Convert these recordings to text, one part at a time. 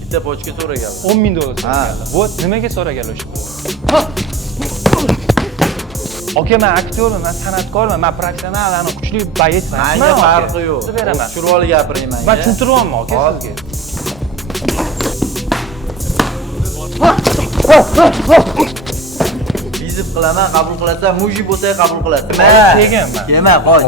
Bitta pochka so'ragan. $10,000 so'ragan. Вот nimaga so'ragan o'sha? Aka, men aktyorman, men san'atkorman, men professional, ana kuchli boyetsman. Menga farqi yo'q. Tushirib gapiring menga. Men tushuntiryapman aka sizga. Vizit qilaman, qabul qilasan, muji bo'lsa qabul qilasan. Kelganman. Kelma, qoch.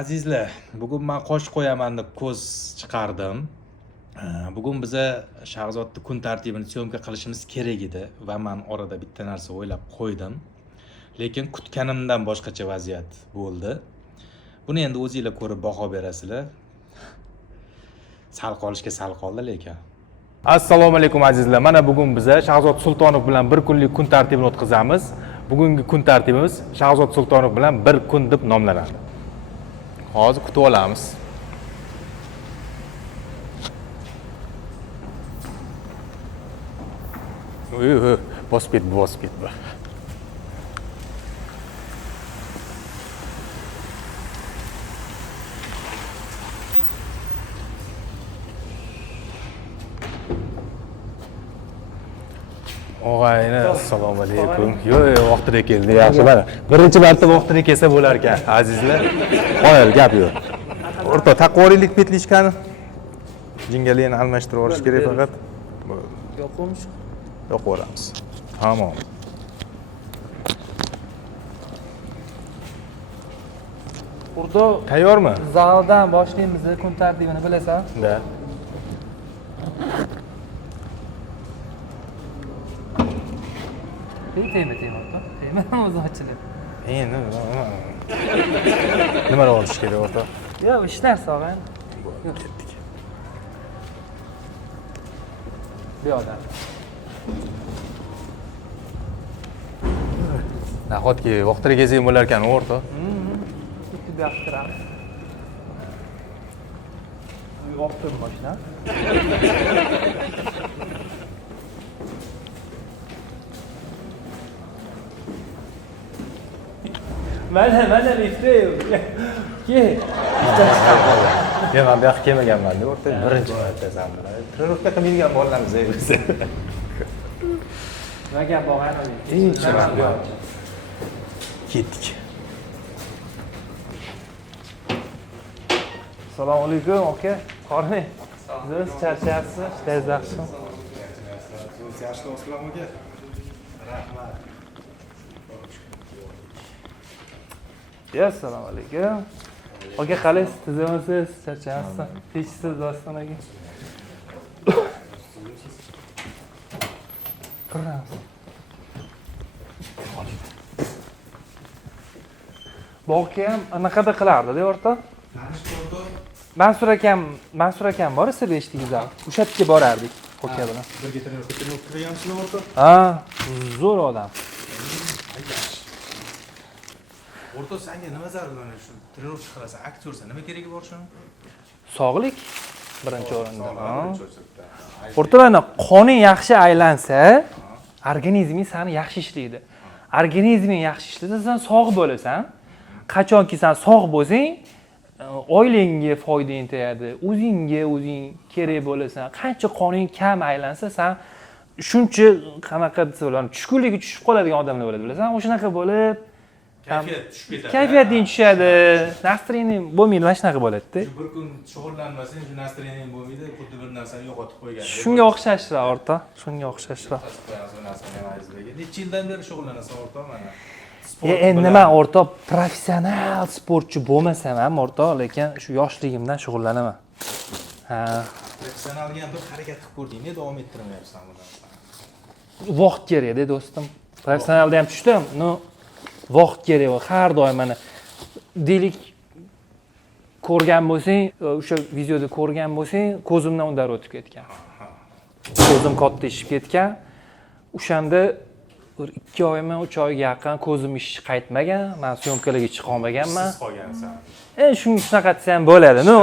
Azizlar, bugun men qo'sh qo'yaman deb ko'z chiqardim. Bugun biza Shahzodni kun tartibini syomka qilishimiz kerak edi va men orada bitta narsa o'ylab qo'ydim. Lekin kutganimdan boshqacha vaziyat bo'ldi. Buni endi o'zingizlar ko'rib baho berasizlar. Sal qolishga sal qoldi lekin. Assalomu alaykum azizlar. Mana bugun biza Shahzod Sultonov bilan bir kunlik kun tartibini o'tkazamiz. Bugungi kun tartibimiz Shahzod Sultonov bilan bir kun deb nomlanadi. Hozir kutib olamiz. Bosib ketdi. Og'ayni, assalomu alaykum. Yo'q, vaqtida keldi. Yaxshi, mana. Birinchi marta vaqtida kelsa bo'lar ekan, azizlar. Qo'yil, gap yo'q. O'rta taqvoriylik petlishkani jingalini almashtirib olish kerak faqat. Yo'qmish. Yo'q o'ramiz. Tamom. Urdo Tayyormi? zaldan boshlaymiz, kun tartibini bilasan? Da. Tema. Tema o'zi ochilib. Endi nima olish kerak o'rta? Yo'q, hech narsa og'ay. Ketdik. Bu yoqda. Nahotki vaqtida kelsak bo'lar ekan o'rta. Ikki yaxshiramiz. Uyg'otdim mashina. Mana lifte. Ke. Men bu yoqqa kelmaganman-da o'rta. Birinchi marta zamda. Trenirovka qilib yurgan bolalarimiz o'zi. Nima gap og'ayni? Ketdik. Assalomu alaykum aka. Qorning. Siz charchayapsiz? Ishlaysiz yaxshimi? Yaxshi do'stlarim aka. Rahmat. Assalomu alaykum. Aka, qalaysiz? Tuzimisiz? Charchayapsiz? Tinchsiz do'stim aka? Qiramiz. Bu aka ham anaqada qilardi-da, o'rta. Mansur akam bor esa beshligizlar. O'sha yerga borardik aka bilan. Birga trenirovka qilgansizlar o'rta? Ha, zo'r odam. O'rta senga nima zarurlanadi shu trenirovka qilasan, aktyorsan, nima keragi bor shuni? Sog'lik birinchi o'rinda. O'rta mana qoning yaxshi aylansa, organizming seni yaxshi ishlaydi. Organizming yaxshi ishlasa, sen sog' bo'lasan. Qachonki sen sog' bo'lsang, oilangga foydang tegadi, o'zing kerak bo'lasan. Qancha qoning kam aylansa, sen shuncha qanaqa desa bo'ladi, tushkunlikka tushib qoladigan odamlar bo'ladi, bilasan? O'shanaqa bo'lib, Kayfiyat tushib ketadi. kayfiyating tushadi, nastroyening bo'lmaydi, mana shunaqa bo'ladi-da. Bir kun shug'ullanmasang, shu nastroyeng bo'lmaydi, xuddi bir narsani yo'qotib qo'ygan. Shunga o'xshashroq o'rta, shunga o'xshashroq. Necha yildan beri shug'ullanasan o'rta mana? Endi men o'rta professional sportchi bo'lmasam ham o'rta, lekin shu yoshligimdan shug'ullanaman. Ha, Professionalga ham bir harakat qilib ko'rding, nega davom ettirmayapsan bu narsani? vaqt kerak-da do'stim. Professionalda ham tushdim, no vaqt kerak. Har doim mana deylik ko'rgan bo'lsang, o'sha videoda ko'rgan bo'lsang, ko'zimdan undar o'tib ketgan. Ko'zim katta ishib ketgan. O'shanda bir 2 oymi, 3 oyga yaqin ko'zim ish qaytmagan. Men syomkalarga chiqa olmaganman. Siz qolgansan. Shunaqa desa ham bo'ladi. No,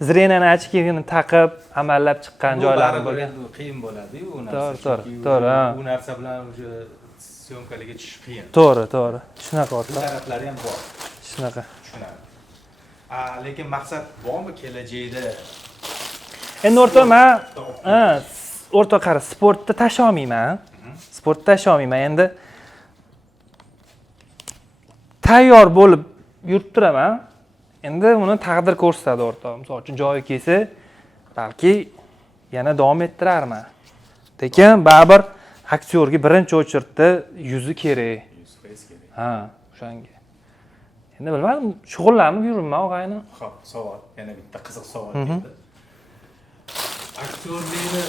zrenani ochkini taqib amallab chiqqan joylarim bo'lgan. qiyin bo'ladi-yu u To'g'ri, narsa. to'g'ri, to'g'ri, ha. Bu narsa bilan o'sha syomkalarga tushish qiyin. To'g'ri. Shunaqa Bu o'rta. taraflari ham bor. Shunaqa. Tushunadi. Lekin maqsad bormi kelajakda? Endi o'rta men o'rta qara sportda tasha olmayman. Sportda tasha olmayman. Endi tayyor bo'lib yurib turaman. Endi uni taqdir ko'rsatadi o'rta. Misol uchun joyi kelsa, balki yana davom ettirarman. Lekin baribir aktyorga birinchi o'chirtda yuzi kerak. Ha, o'shanga. Endi bilmadim, shug'ullanib yuribman og'ayni. Xo'p, savol, yana bitta qiziq savol keldi. Aktyorlikni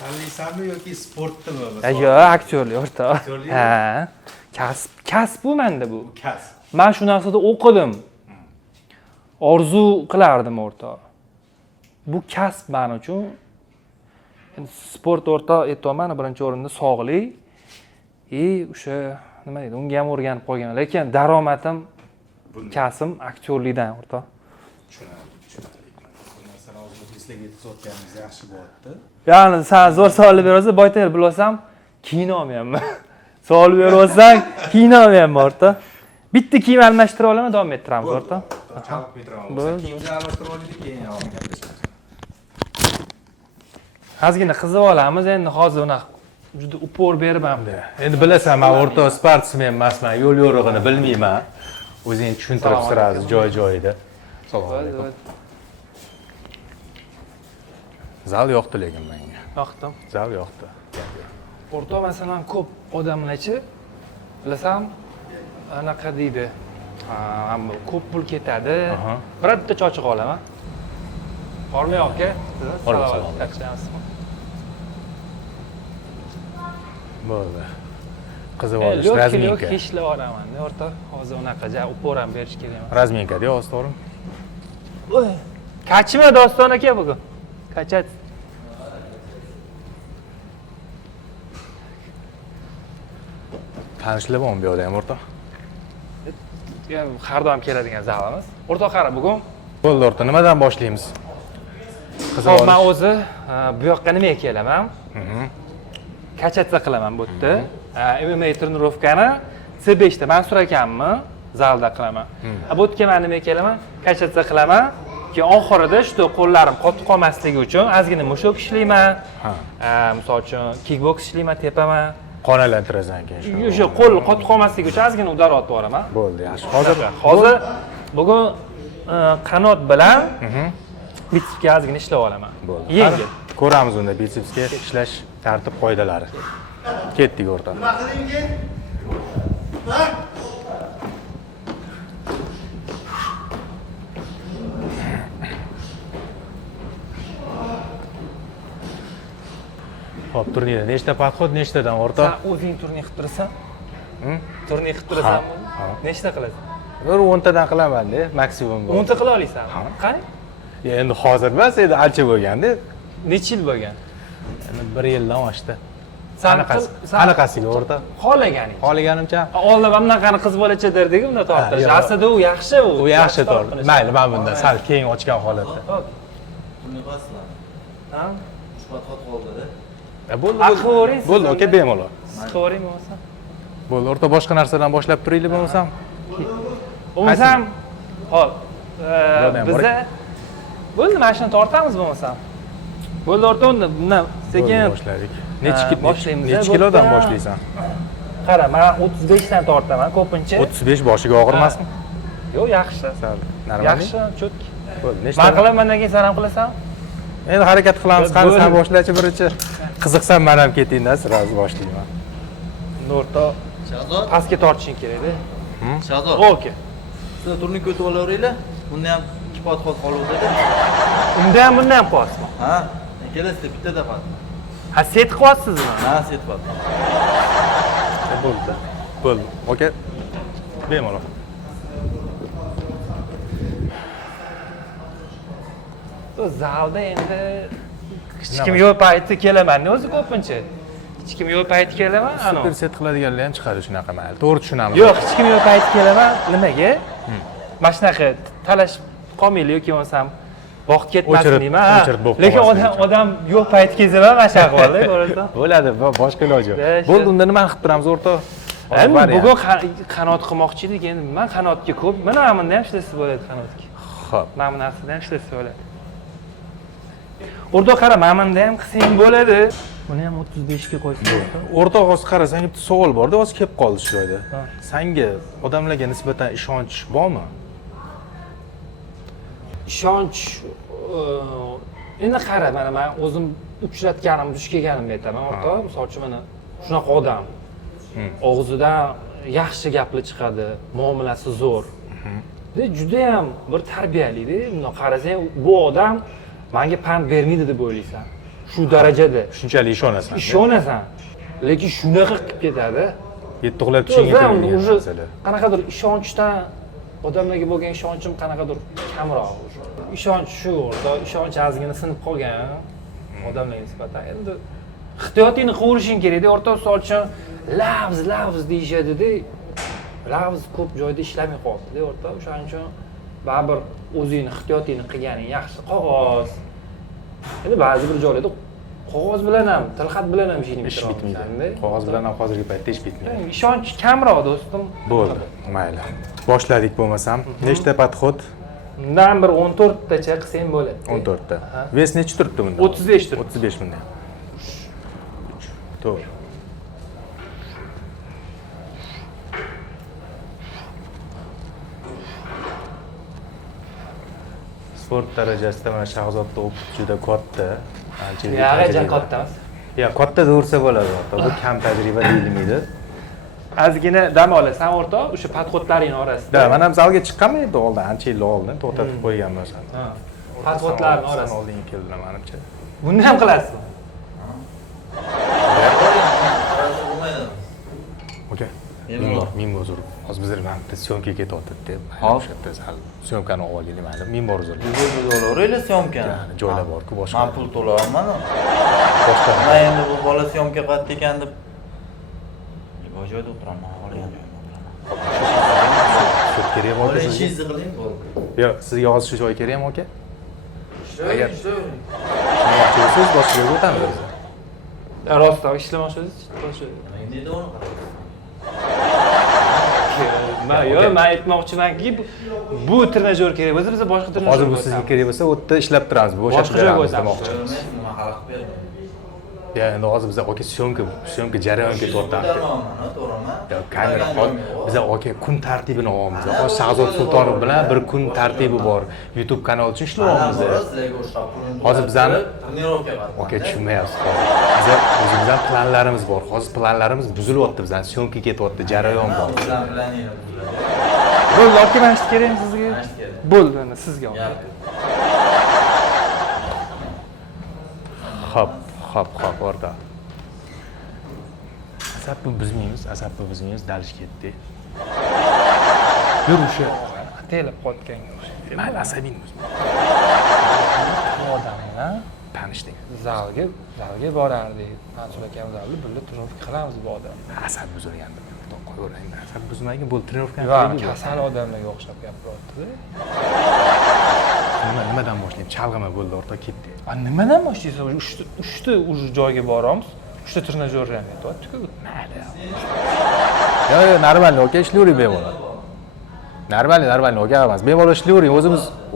tanlaysanmi yoki sportdimi? Yo'q, aktyorlik o'rta. Aktyorlik? Ha. Kasb bu menda bu. Kasb. Men shu narsada o'qidim. Orzu qilardim o'rta. Bu kasb men uchun. Endi sport o'rta aytayman, birinchi o'rinda sog'lik. O'sha nima deydi, unga ham o'rganib qolgan. Lekin daromadim kasbim aktyorlikdan o'rta. Tushunadi. Bu narsani hozir muxlislarga yetkazayotganimiz yaxshi bo'lyapti. Ya'ni sen zo'r savol bersangiz, boyta bilsam, kiyina olmayapman. Savol berasang, kiyina olmayapman o'rta. Bitta kiyim almashtira olaman, davom ettiramiz o'rta. Chalib ketiraman. Bo'ldi. Kiyimni almashtirib olaylik, keyin gaplashamiz. Ozgina qizib olamiz, endi hozir unaqa juda upor berib hamda. Endi bilasan, men o'rta sportsmen emasman, yo'l yo'rig'ini bilmayman. O'zing tushuntirib turasiz joy-joyida. Assalomu alaykum. Zal yoqdi lekin menga. Yoqdim. Zal yoqdi. O'rta masalan ko'p odamlarchi bilasam anaqa deydi. Ko'p pul ketadi. Bitta chochiq olaman. Bormi aka? Salom. Yaxshimisiz? Bo'ldi. Qizib olish razminka. Yo'q, ishlab olaman. O'rta hozir unaqa upor ham berish kerak emas. Razminka deb hozir to'g'rimi? Kachmi Doston aka bugun? Kachat. Tanishlar bormi bu yerda ham o'rta? Har doim keladigan zalimiz. O'rta qara bugun. Bo'ldi o'rta, nimadan boshlaymiz? Qizib Hop, men olish. o'zi bu yoqqa nimaga kelaman? Kachatsa qilaman bu yerda. MMA trenirovkani C5 da Mansur akamni zalda qilaman. Bu yerga men nimaga kelaman? Kachatsa qilaman. Keyin oxirida shu qo'llarim qotib qolmasligi uchun ozgina mushuk ishlayman. Misol uchun kickboks ishlayman, tepaman. Qon aylantirasan keyin shu. O'sha qo'l qotib qolmasligi uchun ozgina udar otib boraman. Bo'ldi, yaxshi. Hozir bugun qanot bilan bitsepsga ozgina ishlab olaman. Yengil. Ko'ramiz unda bitsepsga ishlash tartib qoidalari. Ketdik o'rta. Nima qiling keyin? Ha? Xo'p, turnirda nechta podxod, nechtadan o'rta? Sen o'zing turnir qilib turasan? Turnir qilib turasanmi? Nechta qilasan? Bir 10 tadan qilaman-da, maksimum bu. 10 ta qila olasanmi? Qani? Endi hozir emas, endi ancha bo'lganda. Necha yil bo'lgan? Endi 1 yildan oshdi. Qanaqasi? Qanaqasiga o'rta? Xohlaganing. Xohlaganimcha. Oldin bunaqani qiz bolacha derdik, unda tortish. yo'q. Aslida u yaxshi, U yaxshi tortdi. Mayli, men bundan sal keyin ochgan holatda. Buni qaslan. Ha? Podxod qoldi-da. Bo'ldi. Aqvoring. Bo'ldi, aka, bemalol. Aqvoring bo'lsa. Bo'ldi, o'rta boshqa narsadan boshlab turaylik bo'lmasam. Bo'lmasam, hop. Bo'ldi, Bizda bo'ldi, mashina tortamiz bo'lmasam. Bo'ldi, o'rta unda bundan sekin boshladik. boshlaymiz. Necha kilodan boshlaysan? Qara, men 35 dan tortaman ko'pincha. 35 boshiga og'irmasmi? Yo'q, yaxshi. Sal normal. Yaxshi, chotki. Bo'ldi, nechta? Men qilaman, keyin sen ham qilasan? Endi harakat qilamiz. Qani Bo'ldi. sen boshlachi birinchi. Qiziqsam men ham ketaydan, sразу boshlayman. O'rta Shahzod, pastga tortishing kerak-da. Shahzod. Okey. Sizlar turnirga o'tib olaveringlar. Bunda ham 2 podxod qoluvdi-da. Unda ham bundan ham qilasizmi? Ha, ikkalasida bittada pad. Ha, set qilyapsizmi? Ha, set pad. Bo'ldi. Bo'ldi. Okey. Bemalol. Zalda endi hech kim yo'q payti kelaman, o'zi ko'pincha. Hech kim yo'q payti kelaman, ana. Super set qiladiganlar ham chiqadi shunaqa mayli. To'g'ri tushunamiz. Yo'q, hech kim yo'q payti kelaman. Nimaga? Mana shunaqa talashib qolmaylik yoki bo'lmasam vaqt ketmasin O'chirib- deyman. Ha. o'chirib bo'lib Lekin qolmasin odam yo'q payt kezaman mana shu ahvolda ko'rasan. bo'ladi, boshqa iloji yo'q. Yaxshi. Bo'ldi, unda nima qilib turamiz o'rtoq? Hozir bor ya. Bugun qanot qilmoqchi edik endi. Men qanotga ko'p, mana bunda ham ishlasa bo'ladi qanotga. Xo'p. Mana bu narsada ham ishlasa bo'ladi. O'rtoq qara, mana bunda ham qilsang bo'ladi. Buni ham 35 ga qo'ysa o'rtoq. O'rtoq, hozir qarasang, bitta savol bor-da, hozir kelib qoldi shu joyda. Ha. Senga odamlarga nisbatan ishonch bormi? Ishonch endi qara, mana men o'zim uchratganim, duch kelganimni aytaman o'rtoq. Misol uchun mana shunaqa odam. Og'zidan yaxshi gaplar chiqadi, muomalasi zo'r. Juda ham bir tarbiyali-da. Bundoq qarasang, bu odam menga pand bermaydi deb o'ylaysan. Shu darajada Shunchalik ishonasan. ishonasan. Lekin shunaqa qilib ketadi. Yetti uxlab tushingga kirmagan Уже narsalar. qanaqadir ishonchdan odamlarga bo'lgan ishonchim qanaqadir kamroq. Ishonch shu, ishonch ozgina sinib qolgan odamlarga nisbatan. Endi ehtiyotini qilaverishing kerak-da, o'rtoq misol uchun lavz deyishadi-da. Lavz ko'p joyda ishlamay qoldi-da, o'rtoq. O'shaning uchun baribir o'zingni ehtiyotini qilganing yaxshi. Qog'oz. Endi ba'zi bir joylarda qog'oz bilan ham, tilxat bilan ham ishing Ish bitmaydi. Qog'oz bilan ham hozirgi paytda ish bitmaydi. Ishonch kamroq do'stim. Bo'ldi, mayli. Boshladik bo'lmasam. Nechta podxod? Undan bir 14 tacha qilsang bo'ladi. 14 ta. Ves necha turibdi bunda? 35 turibdi. 35 bunda. 3 4 sport darajasida mana Shahzodda o'qib juda katta. Ancha Yog'iga kattamiz. Ya, katta degursa bo'ladi, o'rtoq. Bu kam tajriba deyilmaydi. Ozgina dam olasan o'rtoq, o'sha podxodlaring orasida. Da, men ham zalga chiqqanman edi oldin, ancha yil oldin to'xtatib qo'yganman o'shani. Ha. Podxodlarning orasida. Oldinga keldilar menimcha. Buni ham qilasizmi? Oka. Men uzr. Hozir bizlar vaqtda syomka ketyapti deb. Hop. O'sha yerda sal syomkani olib olaylik mayli. Men bor uzr. O'laveraylik syomkani. Joylar bor-ku boshqa. Men pul to'layapman. Boshqa. Men endi bu bola syomka qilyapti ekan deb bu joyda o'tiraman, olgan joyda o'tiraman. Shu kerak bo'ldi sizga. Ishingizni qiling, bo'ldi. Yo, sizga hozir shu joy kerakmi, aka? Ishlayvering. Siz boshqa joyga o'tamiz. Rostdan ishlamoqchisiz? Boshqa. Nima deydi uni? Men aytmoqchimanki, bu trenajyor kerak bo'lsa, biz boshqa trenajyor. Hozir bu sizga kerak bo'lsa, u yerda ishlab turamiz. Bo'shatib Boshqa joyga beramiz o'tamiz. demoqchi. Nima xalaq berdi? Ya, endi hozir biz aka syomka jarayon ketyapti. To'g'rimi? Ya, kamera biz aka kun tartibini olyapmiz. Hozir Shahzod Sultonov bilan bir kun tartibi bor. YouTube kanal uchun ishlayapmiz. Hozir bizani aka tushunmayapsiz. Biz o'zimizdan planlarimiz bor. Hozir planlarimiz buzilyapti, bizdan syomka ketyapti, jarayon bor. Bo'ldi, aka, mana shu kerakmi sizga? Bo'ldi, mana sizga. Xo'p, o'rta. Asabni buzmaymiz, dalish ketdi. Yur o'sha ataylab qotganga o'xshaydi. Mayli, asabing Odamni tanishdik. zalga borardik. Mansur akam zalda birga trenirovka qilamiz bu odamni. Asab buzilganda qo'yaverang. Asab buzmagan, bu trenirovkani Yo'q, kasal odamlarga o'xshab gapiryapti-da. Nimadan boshlaymiz? Chalg'ima bo'ldi, o'rta ketdi. Nimadan boshlaysiz? Uchta joyga boramiz. Uchta trenajyorni ham aytyapti-ku. Mayli. Yo'q, normal, aka, ishlayvering bemalol. Normal, aka emas. Bemalol ishlayvering,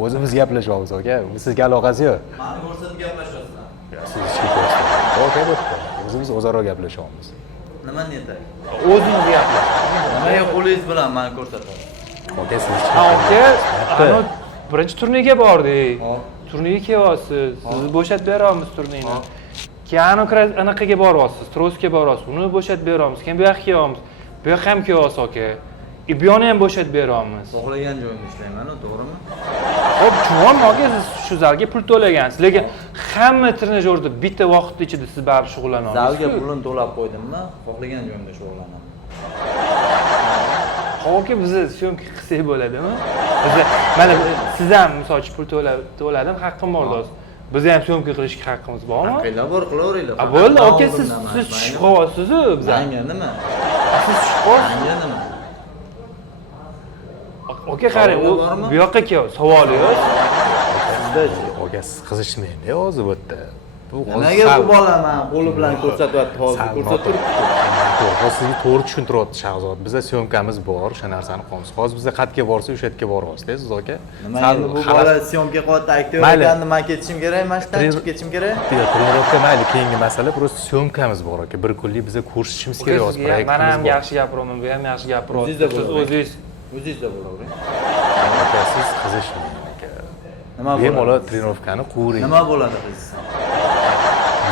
o'zimiz gaplashyapmiz, aka. Sizga aloqasi yo'q. Mani ko'rsatib gaplashyapsizlar. Siz ishga ko'rsatasiz. Aka, bo'pti. O'zimiz o'zaro gaplashyapmiz. Nima niyatda? O'zimiz gaplashamiz. Nimaga qo'lingiz bilan mani ko'rsatasiz? Aka, siz Aka, birinchi turnirga bordik. Hop. Turnirga kelyapsiz. Sizni bo'shatib beramiz turnirni. Keyin anaqaga boryapsiz, Trosga boryapsiz. Uni bo'shatib beramiz. Keyin bu yoqqa kelyapmiz. Bu yoqqa ham kelyapsiz, aka. Bu yoqni ham bo'shatib beramiz. Xohlagan joyimda ishlayman, to'g'rimi? Xo'p, juvon aka, siz shu zalga pul to'lagansiz. Lekin hamma trenajyorda bitta vaqt ichida siz baribir shug'ullanasiz. Zalga pulini to'lab qo'ydimmi? Xohlagan joyimda shug'ullanaman. Aka, biz syomka qilsak bo'ladimi? Biz mana siz ham misol uchun pul to'ladim, haqqim bor do'st. Biz ham syomka qilishga haqqimiz bormi? Haqqinglar bor, qilaveringlar. Bo'ldi, aka, siz tushib qolyapsiz-ku biz. Menga nima? Siz tushib qolyapsiz. Menga nima? Aka, qarang, u bu yoqqa kelyapti. Savol yo'q. Sizda-chi? Aka, aka siz qizishmangda o'zi bu yerda. Bu Nimaga bu bola men qo'li bilan ko'rsatyapti hozir ko'rsatib to'g'ri, sizga to'g'ri tushuntiryapti Shahzod. Bizda syomkamiz bor, o'sha narsani qilamiz. Hozir bizda qayerga borsa o'sha yerga boryapsiz, siz aka. Nimaga bu bola syomka qilyapti, aktyor ekanini men ketishim kerak, mana shu yerdan chiqib ketishim kerak. Trenirovka mayli, keyingi masala, просто syomkamiz bor aka. Bir kunlik biza ko'rsatishimiz kerak o'z proyektimiz. Men ham yaxshi gapiryapman, bu ham yaxshi gapiryapti. Siz O'zingizda bo'lavering. Aka siz qizishmang aka. Nima Bemalol bo'ladi? trenirovkani quring. Nima bo'ladi biz?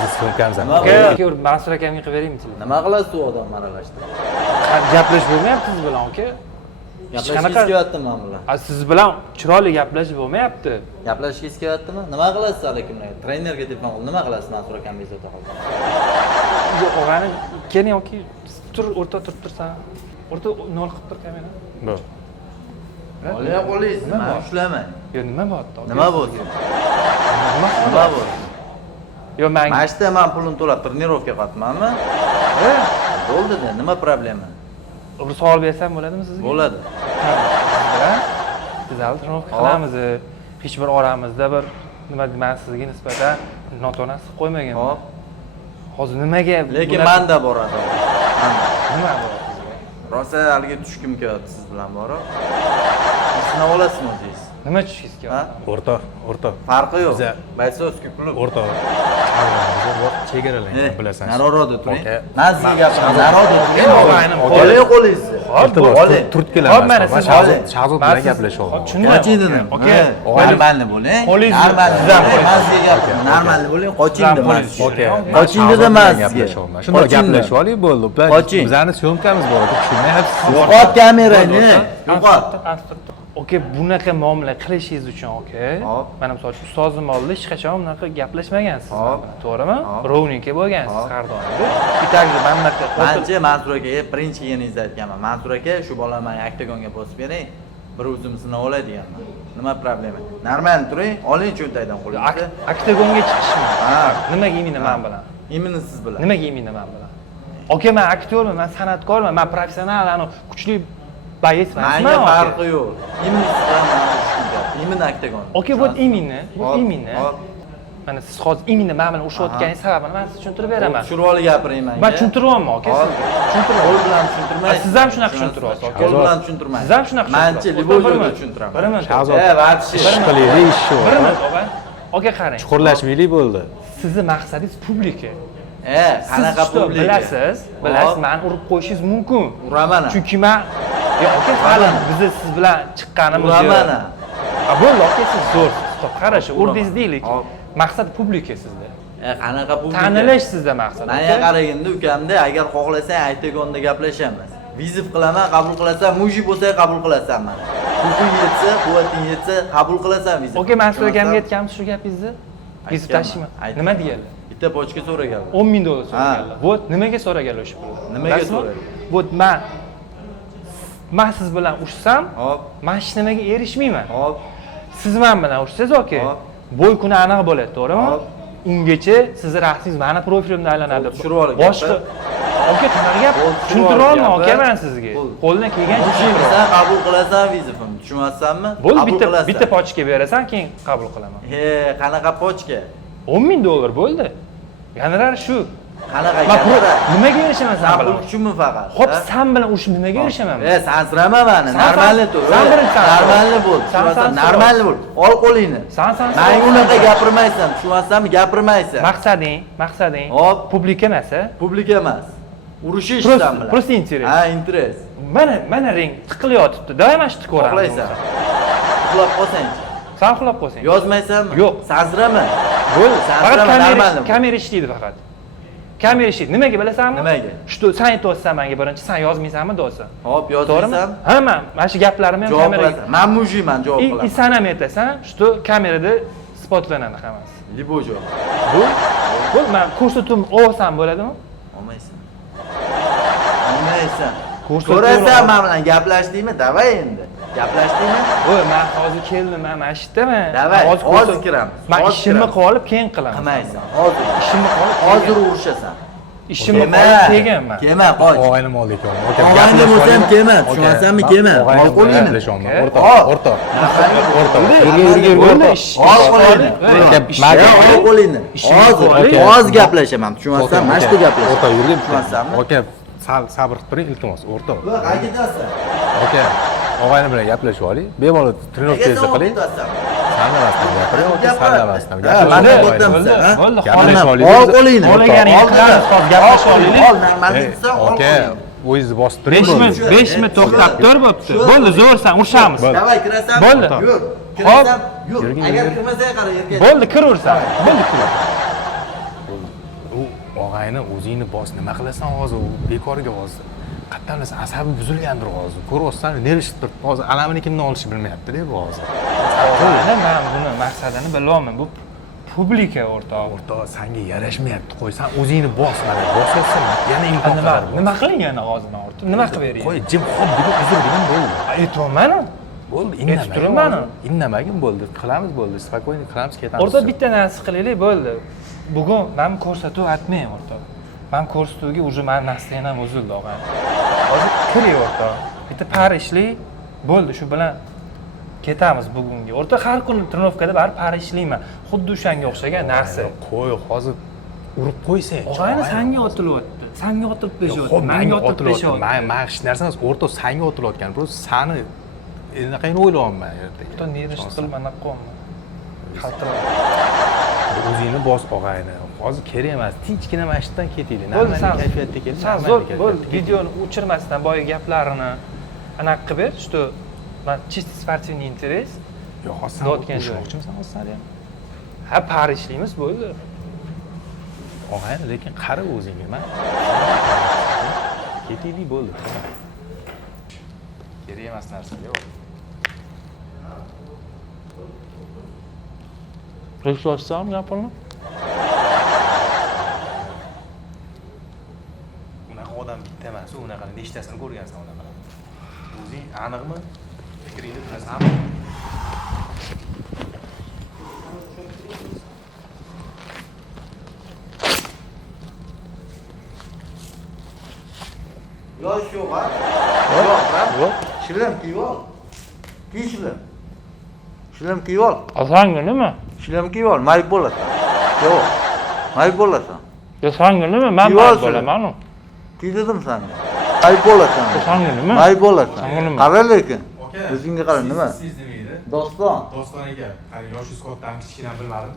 Biz syomkamiz ham. Aka, Mansur akamga qilib beraymi telefon? Nima qilasiz u odam aralashdi? Gaplashib bo'lmayapti siz bilan, aka. Gaplashishga kelyaptimi men bilan? Siz bilan chiroyli gaplashib bo'lmayapti. Gaplashishga kelyaptimi? Nima qilasiz Alikimlarga? Trenerga telefon qilib nima qilasiz Mansur akam bezovta qoldi? Yo'q, og'ani keling yoki tur, o'rta turib tursan. O'rta 0 qilib tur kamera. Bu. Olay qo'lingizni, men ushlamang. Yo, nima bo'ldi? Nima bo'ldi? Nima bo'ldi? Yo, men Mana shu yerda men pulini to'lab trenirovka qilyapmanmi? Bo'ldi-da, nima problema? bir savol bersam bo'ladimi sizga? Bo'ladi. Biz hali trenirovka qilamiz. Hech bir oramizda bir nima men sizga nisbatan notonasi qo'ymagan. Hop. Hozir nimaga? Lekin menda boradi. Nima bo'ladi? Rosa haligi tushkim kelyapti siz bilan borib. Sinab olasizmi o'zingiz? Nima tushishsiz kelyapti? O'rta. Farqi yo'q. Biza Boysovskiy klub. o'rta. Chegaralangan bilasan. Naroqda turing. Aka. Men sizga gapiraman. Naroqda turing. Og'aynim, Oling qo'lingizni. Iltimos, turtkilar. Hop, mana siz Shahzod bilan gaplashyapman. Qoching dedim. Aka, Normalni bo'ling. qo'lingizni Normalni sizdan bo'ling. Men sizga gapiraman. Normalni bo'ling. Qoching dedim sizga. Qoching dedim men sizga. Shunday gaplashib oling bo'ldi. Qoching. Bizani syomkamiz bor aka, tushunmayapsiz. Yo'qot kamerangni. Yo'qot. Oka, bunaqa muomala qilishingiz uchun aka, Hop. mana misol uchun ustozim oldida hech qachon bunaqa gaplashmagansiz. Hop. To'g'rimi? Hop. Rovniki bo'lgansiz Hop. har doim. Bittagida mana bunaqa Manchi Mansur akaga birinchi kelganingizda aytganman. Mansur aka, shu bolani men oktagonga bosib bering. Bir o'zim sinab olay deganman. Nima problema? Normal turing, oling cho'ntakdan qo'lingizni. oktagonga chiqishmi? Ha. Nimaga iminda men bilan? Imini siz bilan. Nimaga iminda men bilan? Aka, men aktyorman, men san'atkorman, men professional, kuchli boyesman. Menga farqi yo'q. Imini siz bilan men tushundim. Imini oktagon. Aka, bu imini, bu Hop, imini. hop. Mana siz hozir iminda men bilan urushayotganingiz sababini men sizga tushuntirib beraman. Tushirib gapiring menga. Men tushuntiryapman aka sizga. Qo'l bilan tushuntirmaysiz. Siz ham shunaqa tushuntiriryapsiz aka. Qo'l bilan tushuntirmaysiz. Siz ham shunaqa Manchi Libojo'da tushuntiraman. Bir minut. Shahzod. Vaqti. Ishqilaylik ish shu. Bir minut, og'a. Aka, qarang. Chuqurlashmaylik bo'ldi. Sizni maqsadingiz publika. Qanaqa Siz publika? bilasiz, meni urib qo'yishingiz mumkin. Uraman. Chunki men aka, hali biz siz bilan chiqqanimiz yo'q. Uraman. Bo'ldi, aka, siz zo'rsiz. Stop, qarash, urdingiz deylik. Hop. Maqsad publika sizda. Qanaqa publika? Tanilish sizda maqsad. Menga qaraganda ukamda, agar xohlasang aytagonda gaplashamiz. Vizit qilaman, qabul qilasan, muji bo'lsa qabul qilasan meni. Kuching yetsa, quvvating yetsa qabul qilasan vizit. Aka, men sizga akamga aytganmiz shu gapingizni. Vizit tashiyman. Nima deganlar? Bitta pochka so'raganlar. $10,000 so'raganlar. Bu nimaga so'raganlar o'sha pulni? Nimaga so'ragan? Bu men siz bilan urushsam, Hop, men hech nimaga erishmayman. hop. Siz men bilan urushsangiz, aka, Hop. bo'y kuni aniq bo'ladi, to'g'rimi? Hop. Ungacha sizni rasmingiz meni profilimda aylanadi. Tushirib oling. Boshqa aka, qanaqa gap? Tushirib Tushuntirolmayman oling, aka gapni. men sizga. Bo'ldi. Qo'ldan kelgancha Mushing tushuntiryapman. sen qabul qilasan vizitimni, tushunmaysanmi? Bo'ldi, Qabul bitta pochka berasan, keyin qabul qilaman. Qanaqa pochka? $10,000 bo'ldi. Gonorar shu. Qanaqa Men gapira? nimaga erishaman sen Sen bilan? pul uchunmi faqat? Xo'p, sen bilan urushib nimaga erishaman? Sansirama meni, San- normalni tur. san birinchi san- Normalni bo'l. san- san- Normalni bo'l. Ol qo'lingni. San Menga unaqa gapirmaysan, tushunasizmi? Gapirmaysan. Maqsading Hop. publika emas-a? Publika emas. Urushish Просто- san bilan. просто interes. Ha, interes. Mana ring tiqilyotibdi. Doim mana shu ko'raman. Xohlaysan. Uxlab qolsang-chi. Sen uxlab qolsang. Yozmaysanmi? Yo'q. Sansirama. Bo'ldi. Sansirama, Faqat normalni bo'l. kamera ishlaydi faqat. Kamera ishlaydi. Nimaga bilasanmi? Nimaga? Shu sen aytyapsan menga birinchi, sen yozmaysanmi do'sa? Hop, To'g'rimi? yozmaysan. Ha, mana shu gaplarimni ham Javob kameraga. qilasan. Men mujiman javob qilaman. Sen ham aytasan, shu kamerada spotlanadi hammasi. Libojo. Bu men ko'rsatuv olsam bo'ladimi? Olmaysan. Olmaysan. Ko'rsatuv So'rasan men bilan gaplashdingmi? Davay endi. Gaplashdingmi? Voy, men hozir keldim, men mana shu yerdaman. Davay, Hozir hozir kiramiz. Men Hozir ishimni kiramiz. qilib olib keyin qilaman. Qilmaysan. Hozir. Ishimni qilib Hozir urushasan. ishimni Kelma. qolib tegaman. Kelma, qoch. Og'ayni mol ekan. Og'ayni bo'lsa ham kelma, tushunasizmi? Kelma. Ol qo'lingni. O'rtoq. Yurganda ishimni Ol qo'lingni. Ol qo'lingni. Oz gaplashaman, tushunasizmi? Mana shu gaplashaman. O'rtoq yurgin. Tushunasizmi? Aka, sal sabr qilib turing, iltimos, o'rtoq. Qayerga ketyapsan? Aka, og'ayni bilan gaplashib oling. Bemalol trenirovkangizni qiling. Sandamasdan gapiring, aka, sandamasdan. Mana o'tiramiz, ha? Bo'ldi, Gaplashib oling. Ol qo'lingni. Xohlaganingni qilamiz, hozir gaplashib olaylik. Ol, normalni desa, ol Aka, qo'lingni. o'zingizni bosib turing. 5 minut to'xtab tur bo'pti. Bo'ldi, zo'rsan, urishamiz. Davay, kirasan. Bo'ldi. Yur. Kirasan. Yur. Agar kirmasang qara yerga. Bo'ldi, kiraversan. Bo'ldi, kir. U og'ayni o'zingni bos, nima qilasan hozir? U bekorga hozir. Qayerdan bilasan, asabi buzilgandir hozir. Ko'ryapsan, nerishib turibdi. Hozir alamini kimdan olishni bilmayapti-da bu hozir. Mana men buni maqsadini bilyapman. Bu publika o'rtoq. O'rtoq, senga yarashmayapti. Qo'y, sen o'zingni bos, mana bosyapsan. Yana imkon qadar. Nima qiling yana hozir men o'rtoq? Nima qilib beray? Qo'y, jim hop deb uzr dedim bo'ldi. Aytyapman-ku. Bo'ldi, Aytib turibman. Indamagin bo'ldi. Qilamiz bo'ldi. Spokойно qilamiz, ketamiz. O'rtoq bitta narsa qilaylik, bo'ldi. Bugun men ko'rsatuv aytmayman o'rtoq. Men ko'rsatuvga уже men nasliyan ham uzildi og'a. Hozir kiring o'rtoq. Bitta parishlik bo'ldi, shu bilan ketamiz bugunga. O'rtoq har kuni trenirovkada baribir parishlayman. Xuddi o'shanga o'xshagan narsa. Qo'y, hozir urib qo'ysang. Og'ayni sanga otilyapti. Sanga otilib beshyapti. Menga otilib beshyapti. Men hech narsa emas, o'rtoq senga otilayotgan. Просто sani enaqayni o'ylayapman yerda. O'rtoq nerish qilmana qo'yman. Xaltirab. O'zingni bos og'ayni. Hozir kerak emas. Tinchgina masjiddan ketaylik. Bo'ldi, Normal kayfiyatda keling. Sen zo'r, bo'ldi. Videoni o'chirmasdan boya gaplarini anaqa qilib ber, что men чисто спортивный интерес. Yo'q, hozir Dotgan joy. ushmoqchimisan hozir sen ham? Ha, parishlaymiz bo'ldi. Og'ayni, lekin qara o'zingga, man. Ketaylik bo'ldi. Kerak emas narsa, yo'q. Eshitayapsanmi gapimni? Unaqa odam bitta emas, unaqa nechtasini ko'rgansan unaqa. O'zing aniqmi? Fikringni bilasanmi? Yo'q, yo'q, ha? Yo'q. Shilem kiyib ol. Kiy shilem. Shilem kiyib ol. Asanga nima? Shilem kiyib ol, mayib bo'lasan. Yo'q. Mayib bo'lasan. Asanga nima? Men Kiyib mayib olsin. bo'laman-ku. Kiy dedim senga. Mayib bo'lasan. Asanga nima? Mayib bo'lasan. Sanga nima? Qara lekin. O'zingga qara nima? Siz nima edi? Doston. Doston aka, qani yoshi kattadan kichkina bilmadim.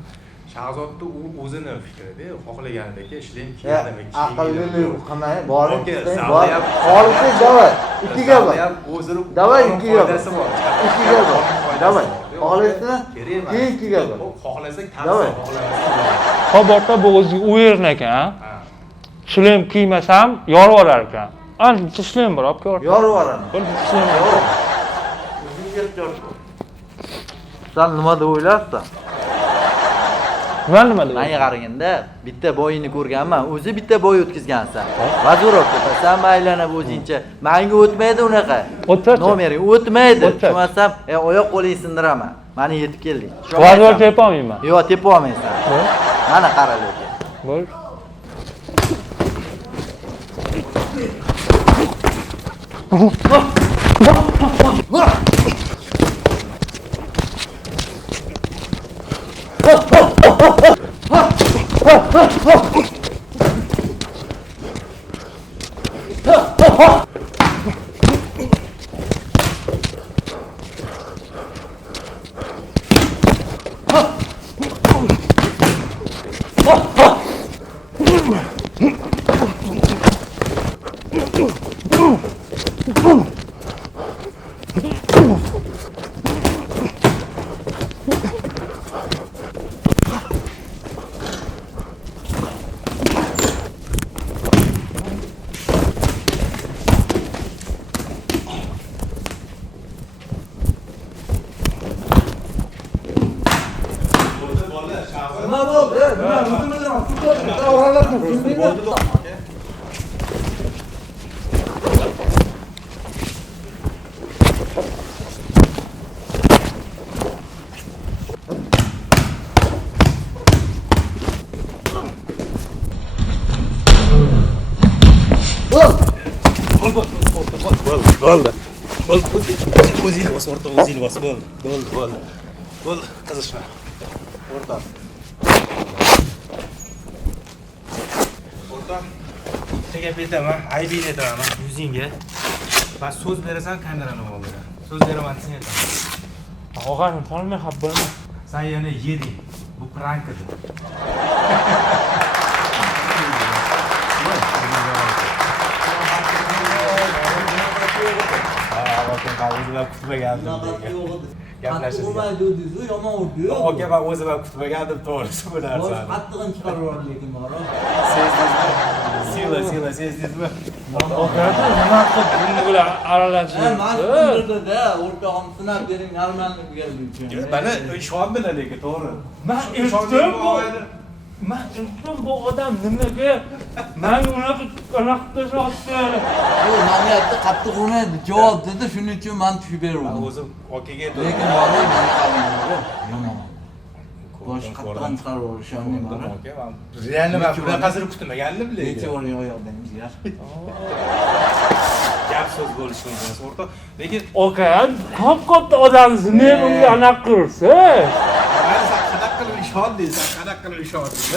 Shahzodni u o'zini fikrida, xohlaganidek ishlab kiyadimi, Aqlli qamay, boring. Aka, Bor. zavli ham- Olsa davay. Ikkiga bor. o'zini Davay ikkiga bor. foydasi bor. Ikkiga bor. Davay. Xohlaysan? Kerak emas. Keyin ikkiga bor. Xohlasak Davay. xohlamasang. Xo'p, o'rtoq bu o'ziga uverna ekan. Shlem kiymasam yorib olar ekan. An shlem bor, olib kel. Yorib yuboraman. Bir shlem bor. Yo'q. O'zingga yor. Sen nima deb o'ylayapsan? Nima deb? Menga qaraganda bitta bo'yini ko'rganman. O'zi bitta bo'y o'tkazgansan. Vazurovka sen aylanib o'zingcha. Menga o'tmaydi unaqa. O'tadi. Nomering o'tmaydi. O'tadi. Tushunmasam, oyoq qo'ling sindiraman. Mani yetib keldik. Vazir tepa olmayman. Yo'q, tepa olmaysan. Mana qara lekin. Bo'l. Nima bo'ldi? Nima o'zimizdan bo'ldi. O'zingni bos, o'rtoq, o'zingni bos. Bo'ldi. Qizishma. O'rtoq. O'rtoq. Gap aytaman, aybingni aytaman yuzingga. Bas so'z berasan, kamerani olaman. So'z beraman desang aytaman. Og'ayni tanimay xap bo'lma. Sen yana yeding. Bu prank edi. O'zim kutmagandim. Gaplashishga. Qattiq yomon urdi-yu. Aka, men o'zim ham kutmagandim to'g'risi bu narsani. Qattig'ini chiqarib yubordi lekin bora. Sezdingizmi? Sezdingizmi? Og'ayni nima qilib buni bilan aralashdingiz? Men tushuntirdi-da, o'rtog'im sinab bering, normalnikiga uchun. Mana ishondilar lekin to'g'ri. Men aytdim bu odam nimaga meni unaqa tashlabdi. U menga aytdi, qattiq urmaydi, javob dedi, shuning uchun men tushib berdim. O'zim okaga Lekin bora yomon. Bosh qattiqdan chiqarib yuborishim bora. Realni men bunaqasini kutmagandim lekin. Necha o'rin oyoqdaymiz ya. Gap so'z bo'lishi mumkin, o'rtoq. Lekin Aka, ko'p odamsiz, men unga anaqa qilsa. qanaqa qilib ishondingiz? Qanaqa qilib ishondingiz?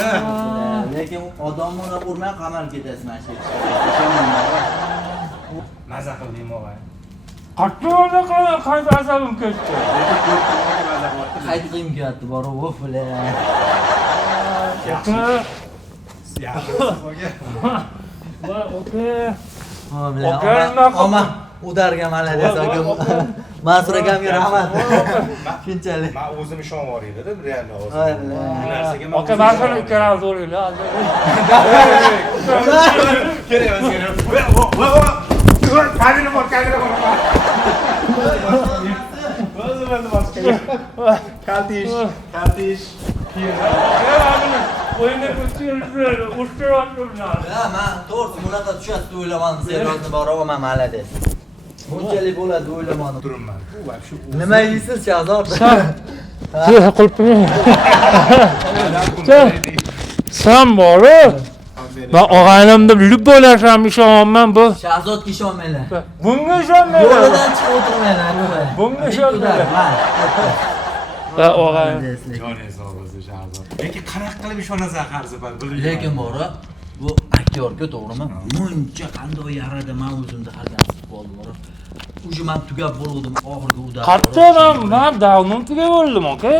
Lekin odamni unaqa urmay qamalib ketasiz mana shu. Maza qildingmi og'ay? Qachon qayta asabim ketdi. Qaytqim kelyapti bora u bilan. Aka, Yaxshi. va aka. Oma udarga malades aka. Mansur akamga rahmat. Shunchalik. Men o'zim ishonib edim, realni o'zim. Voy Bu bilan. narsaga men Aka, men shuni ikkalamiz o'raylik. kerak emas. Kamera bor. O'zim boshqa. Kaltish. O'yinga ko'chirdi, ushtirib Ha, men to'g'risi bunaqa tushadi deb o'ylamadim. Seryozni bora va men malades. Bunchalik bo'ladi deb o'ylamadim. Turibman. Nima yeysiz, Shahzod? Sen bora. Ben og'aynim deb lubbolasham ishonmayman bu. Shahzodga ishonmanglar. Bunga ishonmayman. Yo'lidan chiqib o'tirmanglar. Bunga ishonmayman. Va og'aynim. Joningiz sog' bo'lsin, Shahzod. Lekin qanaqa qilib ishonasan har safar? Lekin bora bu aktyorga to'g'rimi? Muncha qanday yarada men o'zimda hargansiz bo'ldim bora. Uje men tugab bo'ldim oxirgi udar. Qattiq men davnom tugab bo'ldim aka.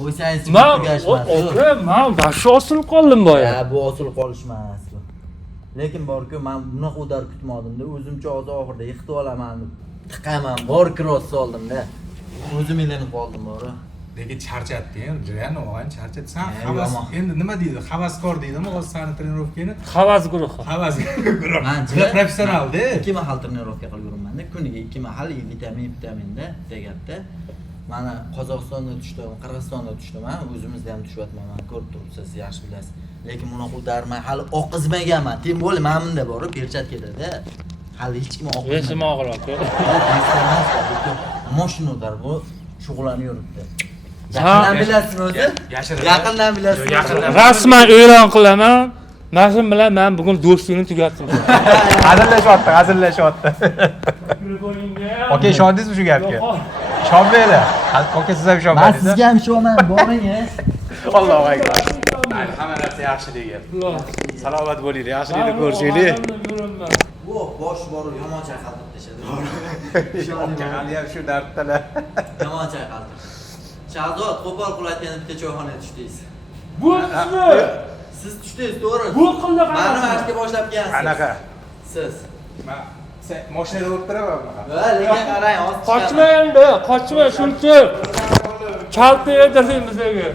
Qo'ysangiz Men tugashmadi. aka, men boshi osilib qoldim boya. Ha, bu osil qolishmas bu. Lekin borku men bunaqa udar kutmadim-da, o'zimcha oxirida yiqitib olaman deb tiqaman, bor cross soldim-da. O'zim ilinib qoldim bora. Lekin charchatding, real o'g'an charchat. Sen Ey, havas, yomon. endi nima deydi? Havaskor deydimi hozir seni trenirovkani? Havas guruhi. Havas. Manchi Professional-da. 2 mahal trenirovka qilib yuraman-da. Kuniga 2 mahal vitaminda tegadi. Mana Qozog'istonda tushdim, Qirg'izistonda tushdim, o'zimizda ham tushyapman, ko'rib turibsiz, yaxshi bilasiz. Lekin buni udarman, hali oqizmaganman. Tem bo'l, men bunda borib perchatkada hali hech kim oqizmagan. Esim og'ir aka. Mashina udar bu shug'ullanib yuribdi. Yaqindan bilasizmi o'zi? Yaqindan bilasizmi? Yaqindan. Rasman e'lon qilaman. Nashim bilan men bugun do'stlikni tugatdim. Hazillashyapti. Aka, ishondingizmi shu gapga? Ishonmanglar. Aka, siz ham Men ishonmadingiz. sizga ham ishonaman, boring. Allohu akbar. Hamma narsa yaxshilik. Salomat bo'linglar, yaxshilikni ko'rishaylik. Bu bosh bor, yomon chayqaltirib tashadi. Hali ham shu darddalar. Yomon chayqaltirib. Shahzod, qo'pol qilayotganda bitta choyxonaga tushdingiz. Bu Siz tushdingiz, to'g'ri? Bu qildi Meni mashqqa boshlab kelgansiz. Qanaqa? Siz. Sen mashinada o'tirib turaman bunaqa. Va, lekin qarang, hozir Qochma endi, qochma shuncha. Kalta yedirdim bizga.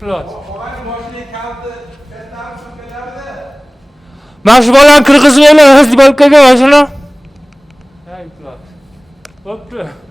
Pilot. Mana shu bolani kirgizib olay, hizbolkaga mashina. Hey, pilot. Bo'pti.